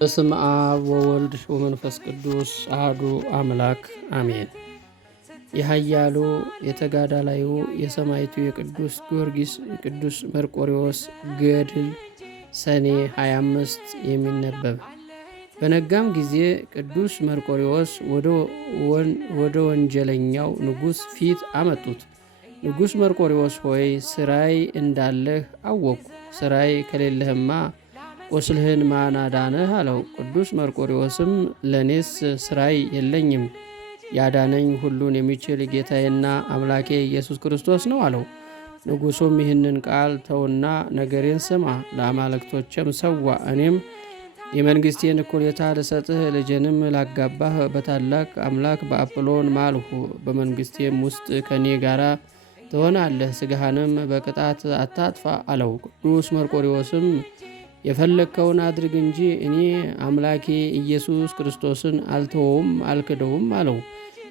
በስመ አብ ወወልድ ወመንፈስ ቅዱስ አሐዱ አምላክ አሜን። የኃያሉ የተጋዳላዩ የሰማዕቱ የቅዱስ ጊዮርጊስ የቅዱስ መርቆሬዎስ ገድል ሰኔ 25 የሚነበብ። በነጋም ጊዜ ቅዱስ መርቆሬዎስ ወደ ወንጀለኛው ንጉሥ ፊት አመጡት። ንጉሥ መርቆሬዎስ ሆይ ስራይ እንዳለህ አወቅኩ። ስራይ ከሌለህማ ቁስልህን ማን አዳነህ? አለው። ቅዱስ መርቆሬዎስም ለእኔስ ስራይ የለኝም፣ ያዳነኝ ሁሉን የሚችል ጌታዬና አምላኬ ኢየሱስ ክርስቶስ ነው አለው። ንጉሡም ይህንን ቃል ተውና ነገሬን ስማ፣ ለአማልክቶችም ሰዋ፣ እኔም የመንግሥቴን እኩሌታ ልሰጥህ፣ ልጄንም ላጋባህ በታላቅ አምላክ በአጵሎን ማልሁ። በመንግሥቴም ውስጥ ከእኔ ጋር ትሆናለህ፣ ሥጋህንም በቅጣት አታጥፋ አለው። ቅዱስ መርቆሬዎስም የፈለግከውን አድርግ እንጂ እኔ አምላኬ ኢየሱስ ክርስቶስን አልተወውም አልክደውም አለው።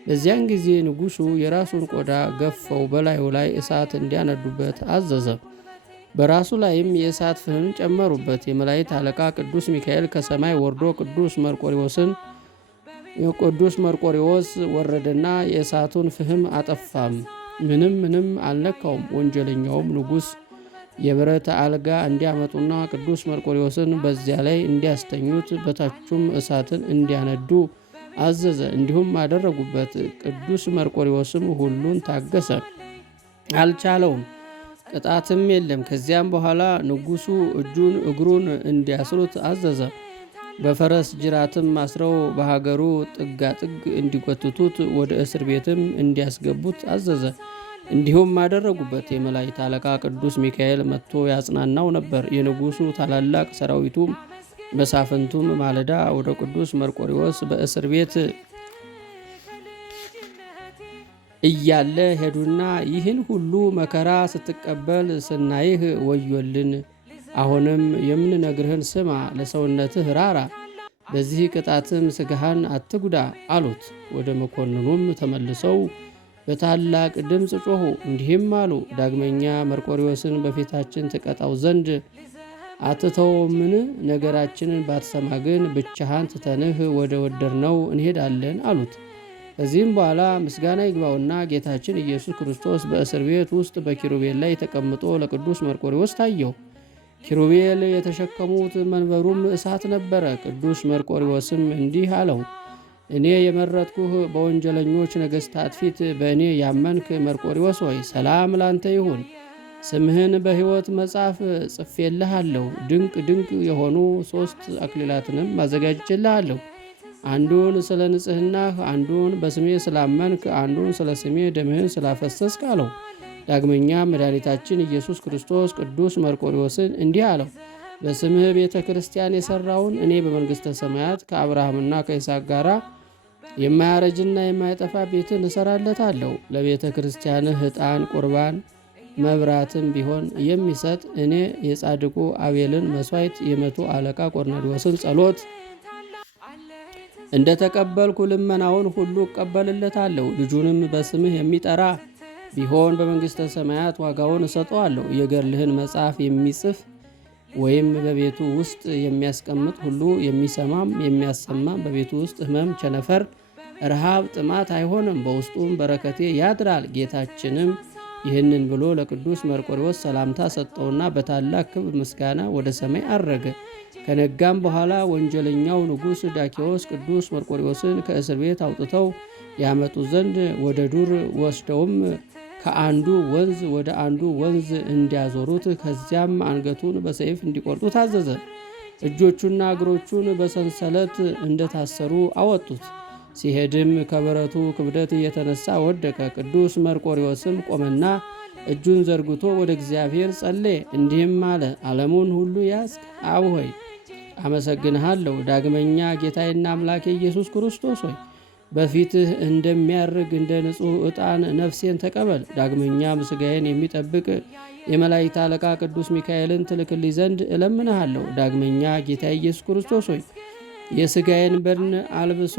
በዚያን ጊዜ ንጉሡ የራሱን ቆዳ ገፈው በላዩ ላይ እሳት እንዲያነዱበት አዘዘ። በራሱ ላይም የእሳት ፍህም ጨመሩበት። የመላእክት አለቃ ቅዱስ ሚካኤል ከሰማይ ወርዶ ቅዱስ መርቆሬዎስ ወረደና የእሳቱን ፍህም አጠፋም፣ ምንም አልነካውም። ወንጀለኛውም ንጉሥ የብረት አልጋ እንዲያመጡና ቅዱስ መርቆሬዎስን በዚያ ላይ እንዲያስተኙት በታቹም እሳትን እንዲያነዱ አዘዘ። እንዲሁም አደረጉበት። ቅዱስ መርቆሬዎስም ሁሉን ታገሰ፣ አልቻለውም፣ ቅጣትም የለም። ከዚያም በኋላ ንጉሡ እጁን እግሩን እንዲያስሩት አዘዘ። በፈረስ ጅራትም አስረው በሀገሩ ጥጋጥግ እንዲጎትቱት ወደ እስር ቤትም እንዲያስገቡት አዘዘ። እንዲሁም አደረጉበት። የመላእክት አለቃ ቅዱስ ሚካኤል መጥቶ ያጽናናው ነበር። የንጉሡ ታላላቅ ሰራዊቱም መሳፍንቱም ማለዳ ወደ ቅዱስ መርቆሬዎስ በእስር ቤት እያለ ሄዱና ይህን ሁሉ መከራ ስትቀበል ስናይህ ወዮልን፣ አሁንም የምንነግርህን ስማ፣ ለሰውነትህ ራራ፣ በዚህ ቅጣትም ሥጋህን አትጉዳ አሉት። ወደ መኮንኑም ተመልሰው በታላቅ ድምፅ ጮኹ፣ እንዲህም አሉ፣ ዳግመኛ መርቆሬዎስን በፊታችን ትቀጣው ዘንድ አትተውምን? ነገራችንን ባትሰማ ግን ብቻህን ትተንህ ወደ ወደድነው እንሄዳለን አሉት። ከዚህም በኋላ ምስጋና ይግባውና ጌታችን ኢየሱስ ክርስቶስ በእስር ቤት ውስጥ በኪሩቤል ላይ ተቀምጦ ለቅዱስ መርቆሬዎስ ታየው። ኪሩቤል የተሸከሙት መንበሩም እሳት ነበረ። ቅዱስ መርቆሬዎስም እንዲህ አለው፣ እኔ የመረጥኩህ በወንጀለኞች ነገሥታት ፊት በእኔ ያመንክ መርቆሬዎስ ሆይ ሰላም ላንተ ይሁን። ስምህን በሕይወት መጽሐፍ ጽፌልሃለሁ። ድንቅ የሆኑ 3 አክሊላትንም አዘጋጅቼልሃለሁ። አንዱን ስለ ንጽሕናህ፣ አንዱን በስሜ ስላመንክ፣ አንዱን ስለ ስሜ ደምህን ስላፈሰስክ አለው። ዳግመኛ መድኃኒታችን ኢየሱስ ክርስቶስ ቅዱስ መርቆሬዎስን እንዲህ አለው፣ በስምህ ቤተ ክርስቲያን የሠራውን እኔ በመንግሥተ ሰማያት ከአብርሃምና ከይስሐቅ ጋር የማያረጅና የማይጠፋ ቤትን እሰራለታለሁ። ለቤተ ክርስቲያንህ ዕጣን ቁርባን መብራትም ቢሆን የሚሰጥ እኔ የጻድቁ አቤልን መሥዋዕት የ100 አለቃ ቆርኔሌዎስን ጸሎት እንደ ተቀበልኩ ልመናውን ሁሉ እቀበልለታለሁ። ልጁንም በስምህ የሚጠራ ቢሆን በመንግሥተ ሰማያት ዋጋውን እሰጠዋለሁ። የገድልህን መጽሐፍ የሚጽፍ ወይም በቤቱ ውስጥ የሚያስቀምጥ ሁሉ የሚሰማም የሚያሰማም በቤቱ ውስጥ ሕመም፣ ቸነፈር፣ ረሃብ፣ ጥማት አይሆንም፣ በውስጡም በረከቴ ያድራል። ጌታችንም ይህንን ብሎ ለቅዱስ መርቆሬዎስ ሰላምታ ሰጠውና በታላቅ ክብር ምስጋና ወደ ሰማይ አረገ። ከነጋም በኋላ ወንጀለኛው ንጉሥ ዳኪዎስ ቅዱስ መርቆሬዎስን ከእስር ቤት አውጥተው ያመጡ ዘንድ ወደ ዱር ወስደውም ከአንዱ ወንዝ ወደ አንዱ ወንዝ እንዲያዞሩት ከዚያም አንገቱን በሰይፍ እንዲቆርጡ ታዘዘ። እጆቹና እግሮቹን በሰንሰለት እንደታሰሩ አወጡት። ሲሄድም ከብረቱ ክብደት እየተነሳ ወደቀ። ቅዱስ መርቆሬዎስም ቆመና እጁን ዘርግቶ ወደ እግዚአብሔር ጸለየ፣ እንዲህም አለ፣ ዓለሙን ሁሉ ያዝክ አብ ሆይ አመሰግንሃለሁ። ዳግመኛ ጌታዬና አምላኬ ኢየሱስ ክርስቶስ ሆይ በፊትህ እንደሚያርግ እንደ ንጹሕ ዕጣን ነፍሴን ተቀበል። ዳግመኛም ሥጋዬን የሚጠብቅ የመላእክት አለቃ ቅዱስ ሚካኤልን ትልክልኝ ዘንድ እለምንሃለሁ። ዳግመኛ ጌታ ኢየሱስ ክርስቶስ ሆይ የሥጋዬን በድን አልብሶ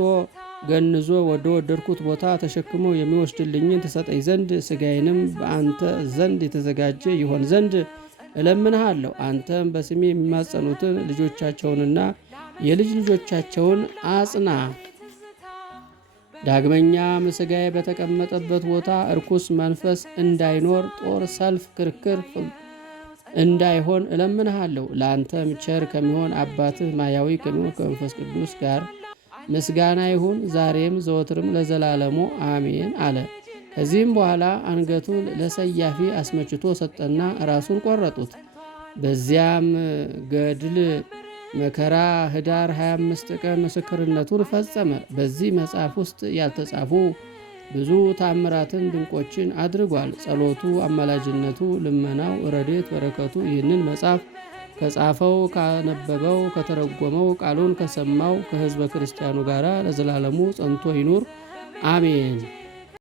ገንዞ ወደ ወደድኩት ቦታ ተሸክሞ የሚወስድልኝን ትሰጠኝ ዘንድ ሥጋዬንም በአንተ ዘንድ የተዘጋጀ ይሆን ዘንድ እለምንሃለሁ። አንተም በስሜ የሚማጸኑትን ልጆቻቸውንና የልጅ ልጆቻቸውን አጽና። ዳግመኛም ሥጋዬ በተቀመጠበት ቦታ እርኩስ መንፈስ እንዳይኖር፣ ጦር፣ ሰልፍ፣ ክርክር እንዳይሆን እለምንሃለሁ። ለአንተም ቸር ከሚሆን አባትህ ማያዊ ከሚሆን ከመንፈስ ቅዱስ ጋር ምስጋና ይሁን ዛሬም ዘወትርም ለዘላለሙ አሜን አለ። ከዚህም በኋላ አንገቱን ለሰያፊ አስመችቶ ሰጠና ራሱን ቆረጡት። በዚያም ገድል መከራ ኅዳር 25 ቀን ምስክርነቱን ፈጸመ። በዚህ መጽሐፍ ውስጥ ያልተጻፉ ብዙ ታምራትን ድንቆችን አድርጓል። ጸሎቱ፣ አማላጅነቱ፣ ልመናው፣ ረድኤት በረከቱ ይህንን መጽሐፍ ከጻፈው፣ ካነበበው፣ ከተረጎመው፣ ቃሉን ከሰማው ከሕዝበ ክርስቲያኑ ጋር ለዘላለሙ ጸንቶ ይኑር አሜን።